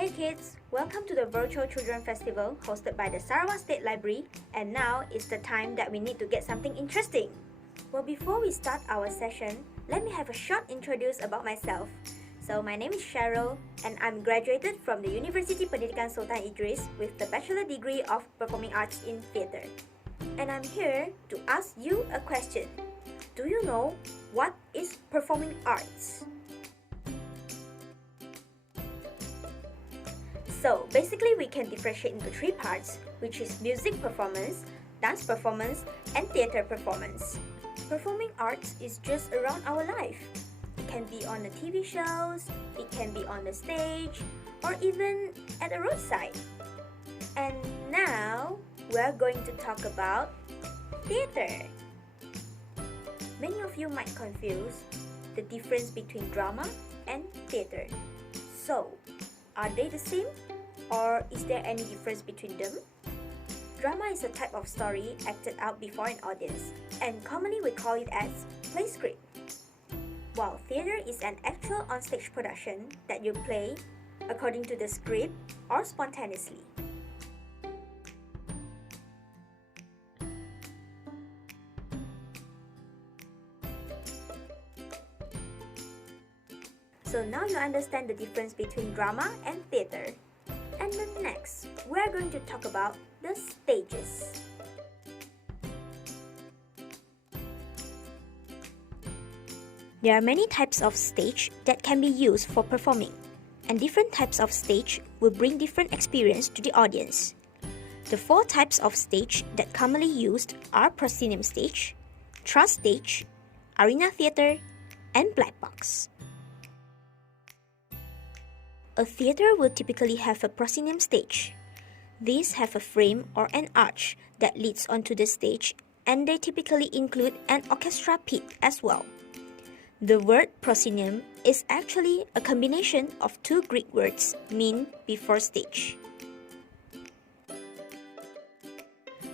Hey kids, welcome to the Virtual Children Festival hosted by the Sarawak State Library, and now is the time that we need to get something interesting. Well, before we start our session, let me have a short introduce about myself. So my name is Cheryl and I'm graduated from the University Pendidikan Sultan Idris with the Bachelor degree of Performing Arts in Theatre. And I'm here to ask you a question. Do you know what is performing arts? So basically we can differentiate into three parts, which is music performance, dance performance, and theatre performance. Performing arts is just around our life. It can be on the TV shows, it can be on the stage, or even at the roadside. And now we're going to talk about theatre. Many of you might confuse the difference between drama and theatre. So, are they the same? Or is there any difference between them? Drama is a type of story acted out before an audience, and commonly we call it as play script. While theatre is an actual on-stage production that you play according to the script or spontaneously. So now you understand the difference between drama and theatre. And then next, we're going to talk about the stages. There are many types of stage that can be used for performing, and different types of stage will bring different experience to the audience. The four types of stage that commonly used are proscenium stage, truss stage, arena theatre, and black box. A theatre will typically have a proscenium stage. These have a frame or an arch that leads onto the stage, and they typically include an orchestra pit as well. The word proscenium is actually a combination of two Greek words mean before stage.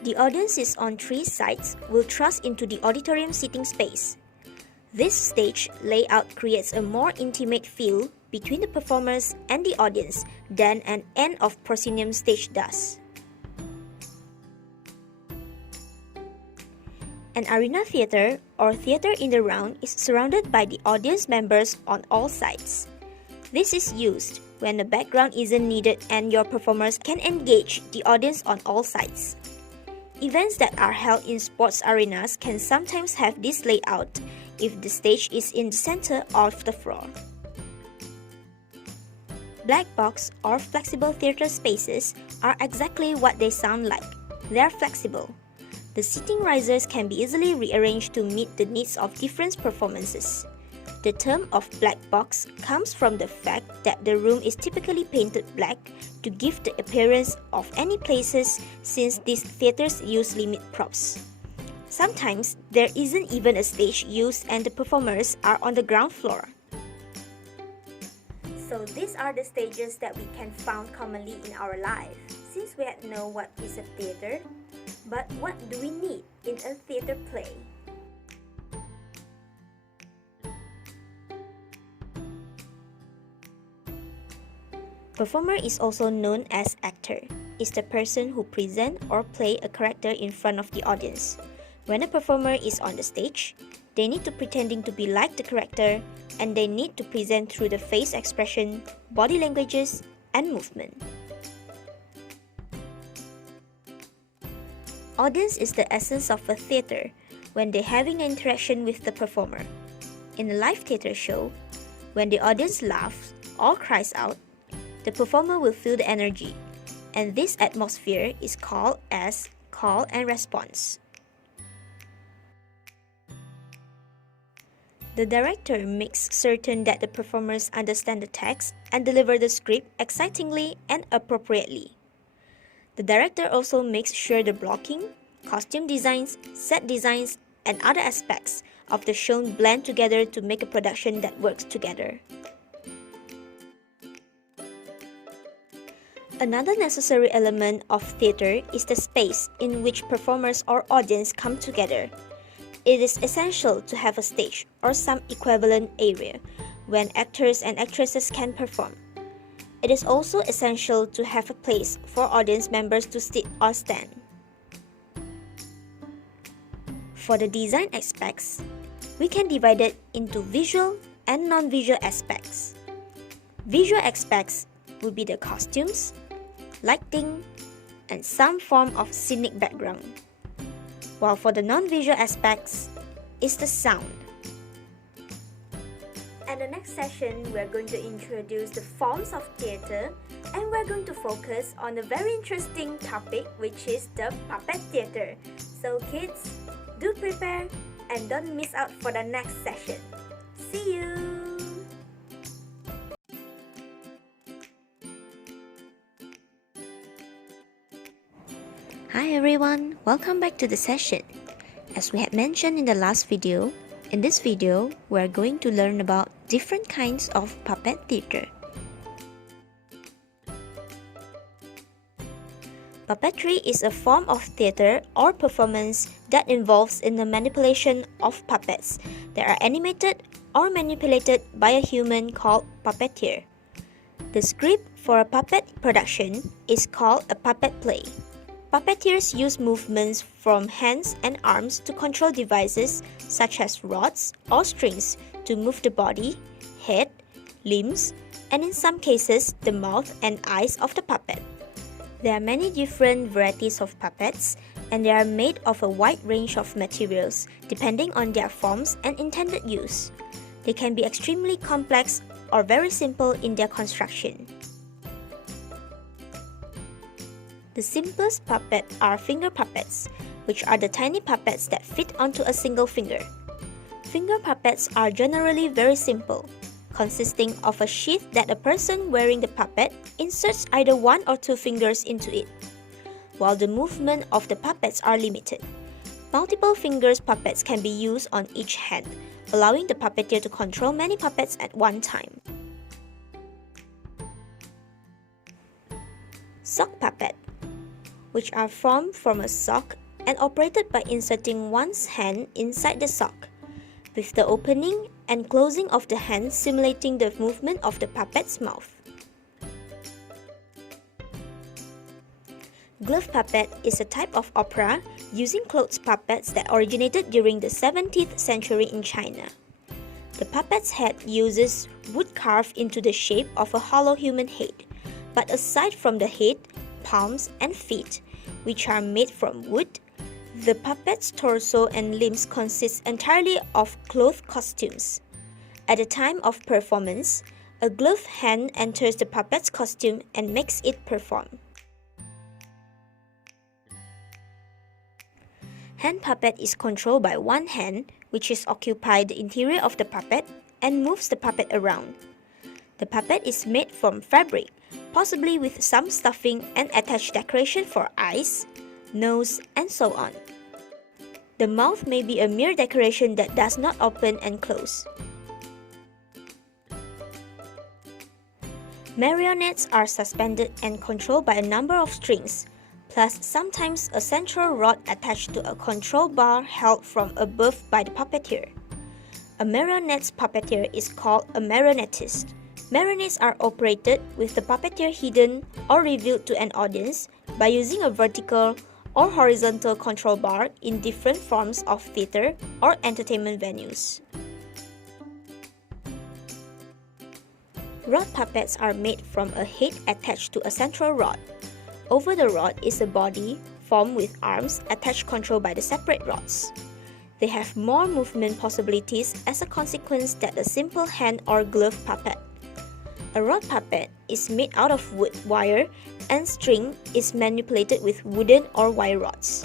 The audiences on three sides will truss into the auditorium seating space. This stage layout creates a more intimate feel between the performers and the audience than an end of proscenium stage does. An arena theatre or theatre in the round is surrounded by the audience members on all sides. This is used when the background isn't needed and your performers can engage the audience on all sides. Events that are held in sports arenas can sometimes have this layout if the stage is in the center of the floor. Black box or flexible theatre spaces are exactly what they sound like. They are flexible. The seating risers can be easily rearranged to meet the needs of different performances. The term of black box comes from the fact that the room is typically painted black to give the appearance of any places, since these theatres use limit props. Sometimes there isn't even a stage used and the performers are on the ground floor. So these are the stages that we can find commonly in our life. Since we know what is a theatre, but what do we need in a theatre play? Performer is also known as actor. It's the person who present or play a character in front of the audience. When a performer is on the stage, they need to pretending to be like the character, and they need to present through the face expression, body languages, and movement. Audience is the essence of a theatre when they're having an interaction with the performer. In a live theatre show, when the audience laughs or cries out, the performer will feel the energy, and this atmosphere is called as call and response. The director makes certain that the performers understand the text and deliver the script excitingly and appropriately. The director also makes sure the blocking, costume designs, set designs, and other aspects of the show blend together to make a production that works together. Another necessary element of theatre is the space in which performers or audience come together. It is essential to have a stage or some equivalent area when actors and actresses can perform. it is also essential to have a place for audience members to sit or stand. For the design aspects, we can divide it into visual and non-visual aspects. Visual aspects would be the costumes, lighting, and some form of scenic background. While for the non-visual aspects, is the sound. And the next session, we're going to introduce the forms of theatre, and we're going to focus on a very interesting topic, which is the puppet theatre. So kids, do prepare and don't miss out for the next session. See you! Hi everyone, welcome back to the session. As we had mentioned in the last video, in this video, we are going to learn about different kinds of puppet theatre. Puppetry is a form of theatre or performance that involves in the manipulation of puppets that are animated or manipulated by a human called puppeteer. The script for a puppet production is called a puppet play. Puppeteers use movements from hands and arms to control devices such as rods or strings to move the body, head, limbs, and in some cases, the mouth and eyes of the puppet. There are many different varieties of puppets, and they are made of a wide range of materials depending on their forms and intended use. They can be extremely complex or very simple in their construction. The simplest puppet are finger puppets, which are the tiny puppets that fit onto a single finger. Finger puppets are generally very simple, consisting of a sheath that a person wearing the puppet inserts either one or two fingers into it, while the movement of the puppets are limited. Multiple fingers puppets can be used on each hand, allowing the puppeteer to control many puppets at one time. Sock puppet, which are formed from a sock and operated by inserting one's hand inside the sock, with the opening and closing of the hand simulating the movement of the puppet's mouth. Glove puppet is a type of opera using clothes puppets that originated during the 17th century in China. The puppet's head uses wood carved into the shape of a hollow human head, but aside from the head, palms, and feet, which are made from wood, the puppet's torso and limbs consist entirely of cloth costumes. At the time of performance, a gloved hand enters the puppet's costume and makes it perform. Hand puppet is controlled by one hand, which is occupied the interior of the puppet and moves the puppet around. The puppet is made from fabric, possibly with some stuffing and attached decoration for eyes, nose, and so on. The mouth may be a mere decoration that does not open and close. Marionettes are suspended and controlled by a number of strings, plus sometimes a central rod attached to a control bar held from above by the puppeteer. A marionette's puppeteer is called a marionettist. Marionettes are operated with the puppeteer hidden or revealed to an audience by using a vertical or horizontal control bar in different forms of theatre or entertainment venues. Rod puppets are made from a head attached to a central rod. Over the rod is a body formed with arms attached controlled by the separate rods. They have more movement possibilities as a consequence than a simple hand or glove puppet. A rod puppet is made out of wood, wire, and string is manipulated with wooden or wire rods.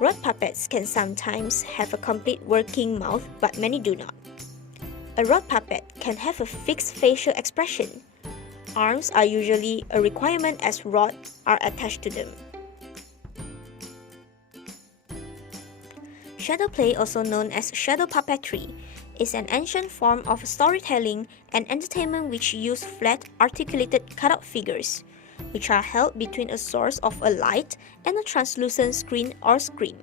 Rod puppets can sometimes have a complete working mouth, but many do not. A rod puppet can have a fixed facial expression. Arms are usually a requirement as rods are attached to them. Shadow play, also known as shadow puppetry, is an ancient form of storytelling and entertainment which use flat, articulated cutout figures, which are held between a source of a light and a translucent screen or screen.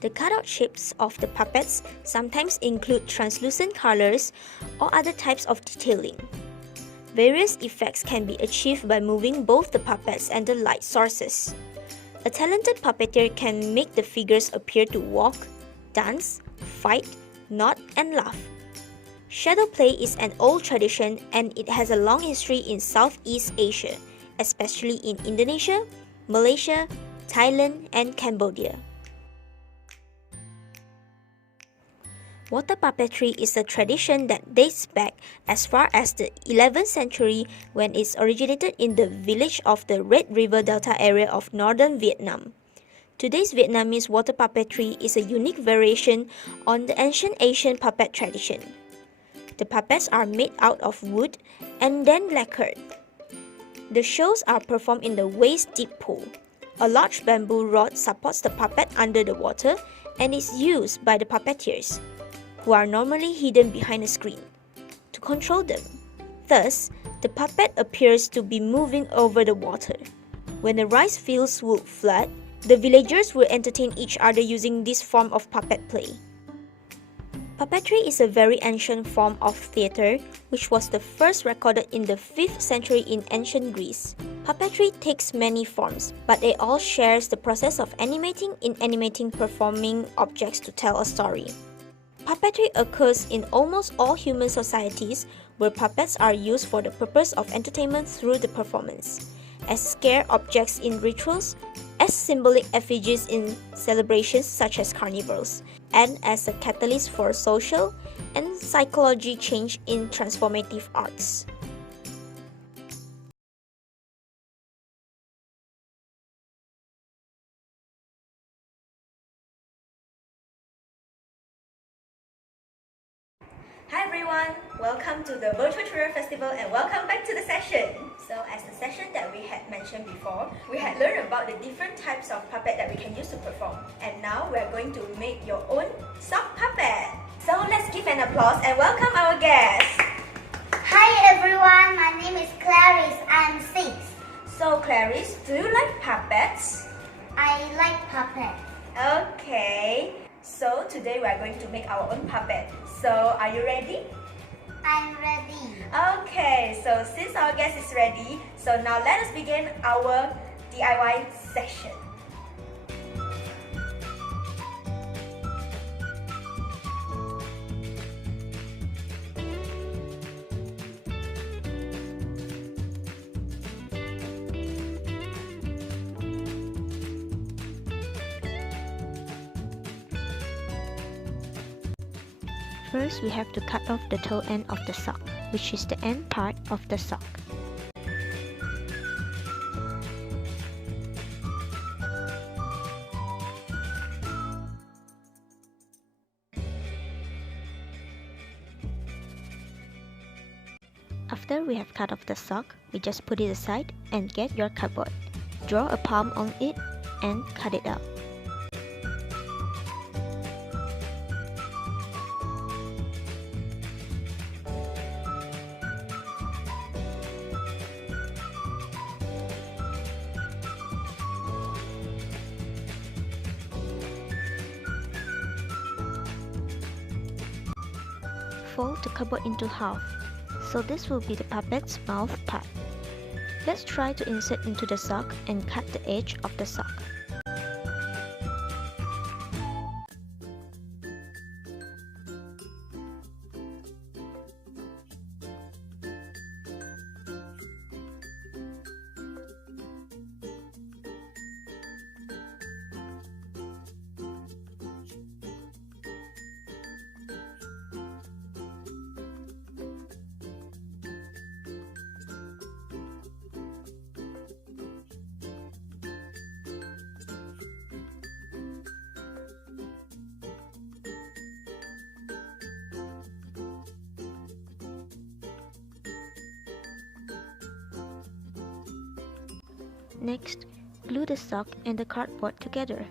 The cutout shapes of the puppets sometimes include translucent colors or other types of detailing. Various effects can be achieved by moving both the puppets and the light sources. A talented puppeteer can make the figures appear to walk, dance, fight, nod, and laugh. Shadow play is an old tradition and it has a long history in Southeast Asia, especially in Indonesia, Malaysia, Thailand, and Cambodia. Water puppetry is a tradition that dates back as far as the 11th century when it originated in the village of the Red River Delta area of northern Vietnam. Today's Vietnamese water puppetry is a unique variation on the ancient Asian puppet tradition. The puppets are made out of wood and then lacquered. The shows are performed in the waist-deep pool. A large bamboo rod supports the puppet under the water and is used by the puppeteers, who are normally hidden behind a screen, to control them. Thus, the puppet appears to be moving over the water. When the rice fields would flood, the villagers will entertain each other using this form of puppet play. Puppetry is a very ancient form of theatre, which was the first recorded in the 5th century in ancient Greece. Puppetry takes many forms, but it all shares the process of animating performing objects to tell a story. Puppetry occurs in almost all human societies where puppets are used for the purpose of entertainment through the performance, as scare objects in rituals, as symbolic effigies in celebrations such as carnivals, and as a catalyst for social and psychology change in transformative arts. Hi everyone, welcome to the Virtual Children Festival and welcome back to the session. So as the session that we had mentioned before, we had learned about the different types of puppet that we can use to perform. And now we are going to make your own sock puppet. So let's give an applause and welcome our guest. Hi everyone, my name is Clarice. I'm 6. So Clarice, do you like puppets? I like puppet. Okay, so today we are going to make our own puppet. So are you ready? I'm ready. Okay, so since our guest is ready, so now let us begin our DIY session. First, we have to cut off the toe end of the sock, which is the end part of the sock. After we have cut off the sock, we just put it aside and get your cardboard. Draw a palm on it and cut it out. Fold the cardboard into half, so this will be the puppet's mouth part. Let's try to insert into the sock and cut the edge of the sock. Next, glue the sock and the cardboard together.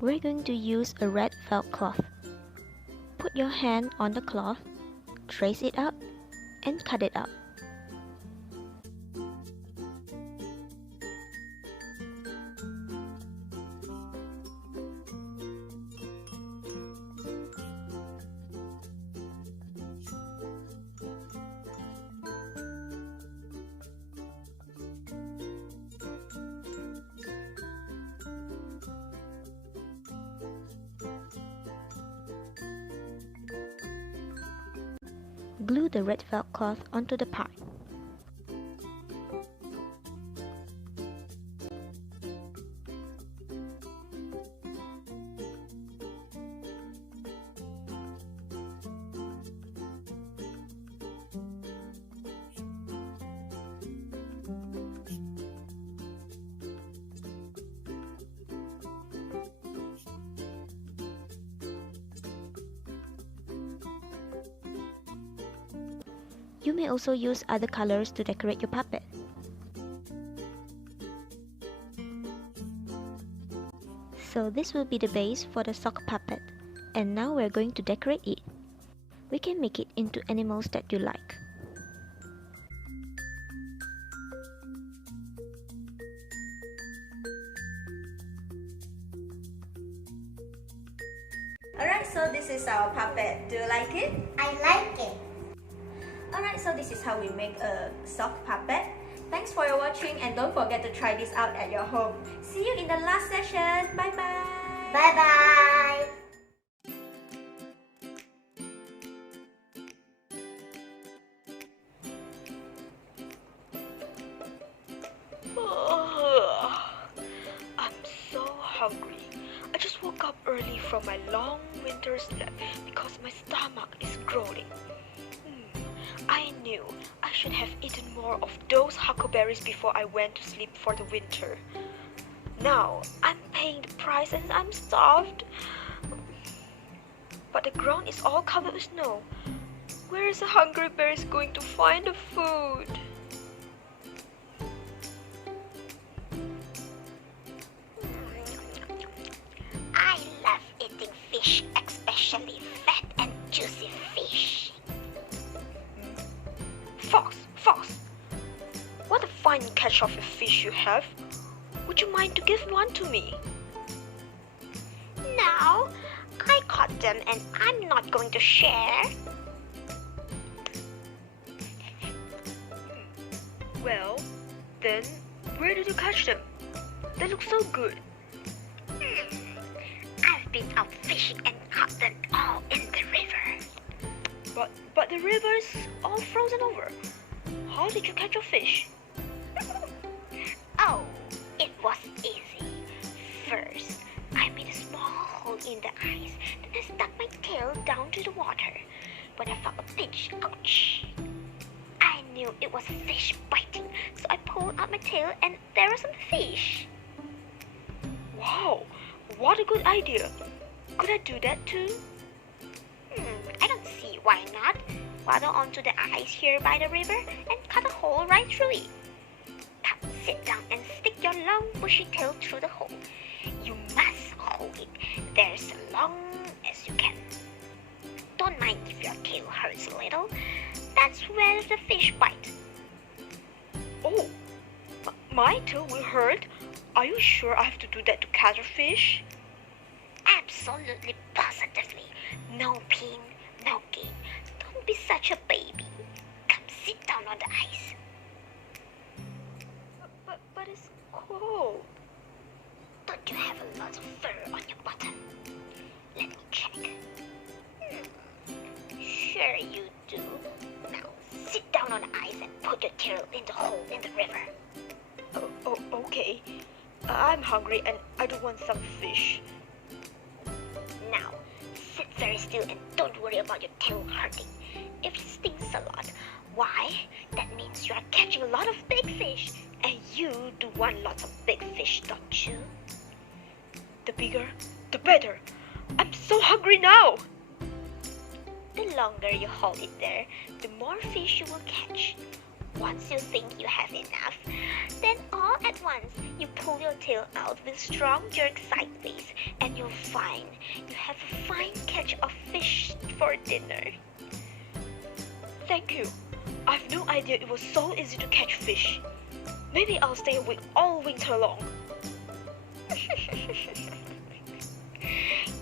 We're going to use a red felt cloth. Put your hand on the cloth, trace it out, and cut it out. Glue the red felt cloth onto the part. You may also use other colors to decorate your puppet. So this will be the base for the sock puppet, and now we're going to decorate it. We can make it into animals that you like. Alright, so this is our puppet. Do you like it? I like it. Alright, so this is how we make a sock puppet. Thanks for your watching and don't forget to try this out at your home. See you in the last session. Bye bye. Bye bye. I'm so hungry. I just woke up early from my long winter nap because my stomach is growling. I knew I should have eaten more of those huckleberries before I went to sleep for the winter. Now I'm paying the price and I'm starved. But the ground is all covered with snow. Where is a hungry bear going to find the food? I love eating fish, especially fat and juicy fish. Fox, what a fine catch of a fish you have. Would you mind to give one to me? No, I caught them and I'm not going to share. Well, then, where did you catch them? They look so good. I've been out fishing and caught them all in the river. But the river is all frozen over. How did you catch your fish? Oh, it was easy. First, I made a small hole in the ice, then I stuck my tail down to the water. When I felt a pinch, ouch! I knew it was a fish biting, so I pulled out my tail and there was some fish. Wow, what a good idea. Could I do that too? I don't see why not. Waddle onto the ice here by the river and cut a hole right through it. Now sit down and stick your long bushy tail through the hole. You must hold it there as long as you can. Don't mind if your tail hurts a little. That's where the fish bite. Oh, my tail will hurt? Are you sure I have to do that to catch a fish? Absolutely positively. No pain, no gain. Don't be such a baby. Come sit down on the ice. But it's cold. Don't you have a lot of fur on your bottom? Let me check. Sure you do. Now sit down on the ice and put your tail in the hole in the river. Okay. I'm hungry and I do want some fish. Now, sit very still and don't worry about your tail hurting. If it stings a lot, why? That means you are catching a lot of big fish. And you do want lots of big fish, don't you? The bigger, the better. I'm so hungry now. The longer you hold it there, the more fish you will catch. Once you think you have enough, then all at once you pull your tail out with strong jerk sideways and you'll find you have a fine catch of fish for dinner. Thank you. I've no idea it was so easy to catch fish. Maybe I'll stay awake all winter long.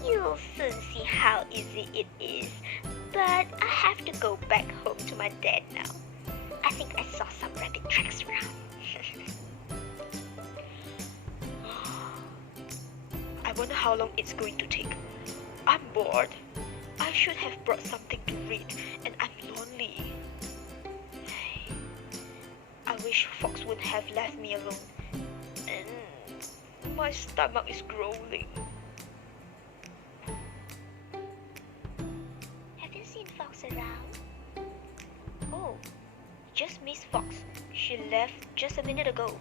You'll soon see how easy it is. But I have to go back home to my dad now. I think I saw some rabbit tracks around. I wonder how long it's going to take. I'm bored. I should have brought something to read, and I'm lonely. I wish Fox would have left me alone. And my stomach is growling. Have you seen Fox around? Oh, just Miss Fox. She left just a minute ago.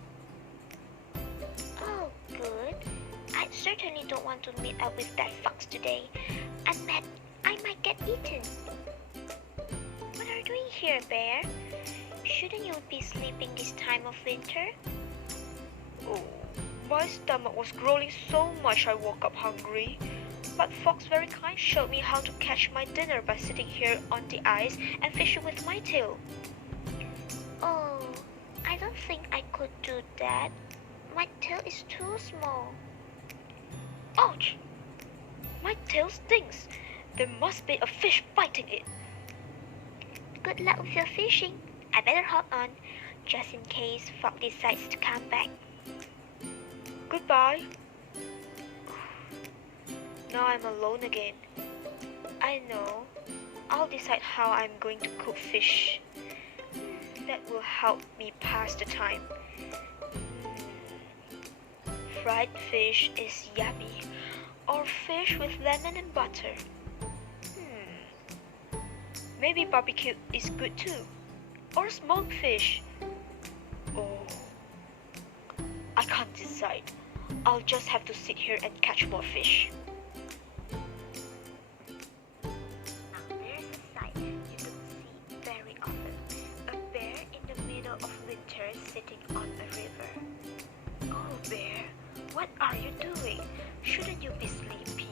Oh, good. I certainly don't want to meet up with that fox today. I might get eaten. What are you doing here, Bear? Shouldn't you be sleeping this time of winter? Oh, my stomach was growling so much I woke up hungry. But Fox very kind showed me how to catch my dinner by sitting here on the ice and fishing with my tail. Oh, I don't think I could do that. My tail is too small. Ouch! My tail stings. There must be a fish biting it. Good luck with your fishing. I better hold on, just in case Fox decides to come back. Goodbye. Now I'm alone again. I know. I'll decide how I'm going to cook fish. That will help me pass the time. Fried fish is yummy. Or fish with lemon and butter. Maybe barbecue is good too. Or smoked fish. Oh, I can't decide. I'll just have to sit here and catch more fish. Now there's a sight you don't see very often. A bear in the middle of winter sitting on a river. Oh, bear, what are you doing? Shouldn't you be sleeping?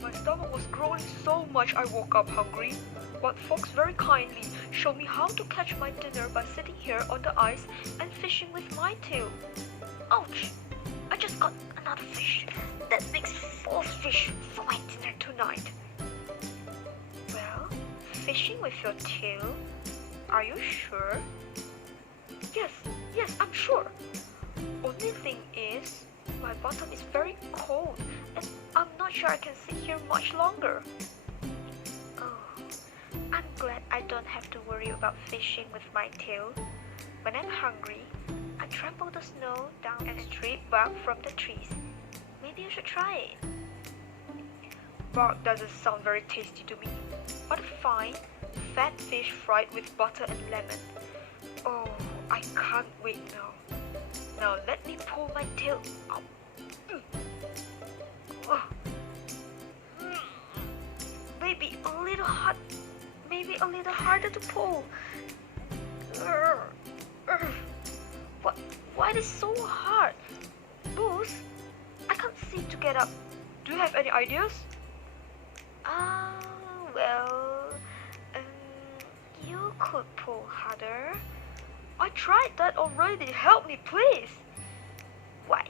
My stomach was growling so much I woke up hungry. But Fox very kindly showed me how to catch my dinner by sitting here on the ice and fishing with my tail. Ouch! I just got another fish. That makes 4 fish for my dinner tonight. Well, fishing with your tail? Are you sure? Yes, I'm sure. Only thing is, my bottom is very cold and I'm not sure I can sit here much longer. Oh, I'm glad I don't have to worry about fishing with my tail. When I'm hungry, I trample the snow down and strip bark from the trees. Maybe you should try it. Bark doesn't sound very tasty to me, but a fine, fat fish fried with butter and lemon. Oh, I can't wait now. Now let me pull my tail out. Maybe a little hot, maybe a little harder to pull. Why is it so hard? Booze? I can't seem to get up. Do you have any ideas? Well, you could pull harder. I tried that already. Help me, please. Why,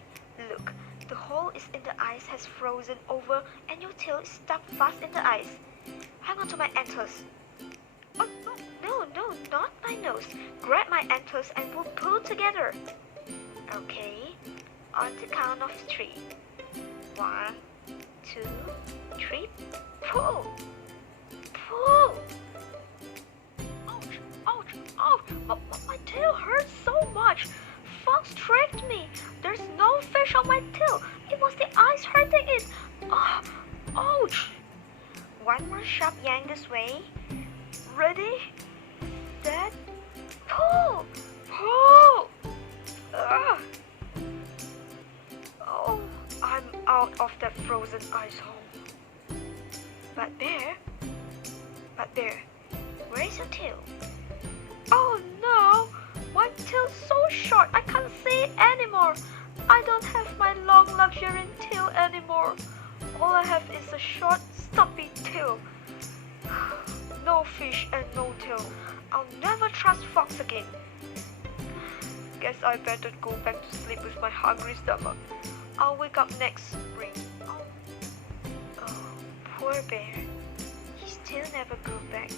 look, the hole is in the ice has frozen over and your tail is stuck fast in the ice. Hang on to my antlers. Oh, no, not my nose. Grab my antlers and we'll pull together. Okay, on the count of 3. 1, 2, 3, pull! Pull! Ouch! My tail hurts so much. Fox tricked me. There's no fish on my tail. It was the ice hurting it. Ouch! One more sharp yank this way. Ready? Set. Pull! Pull! Oh, I'm out of that frozen ice hole. But there, where's your tail? Oh no! My tail's so short I can't see it anymore. I don't have my long luxuriant tail anymore. All I have is a short, stumpy tail. No fish and no tail. I'll never trust fox again. Guess I better go back to sleep with my hungry stomach. I'll wake up next spring. Oh, poor bear. His tail never grew back.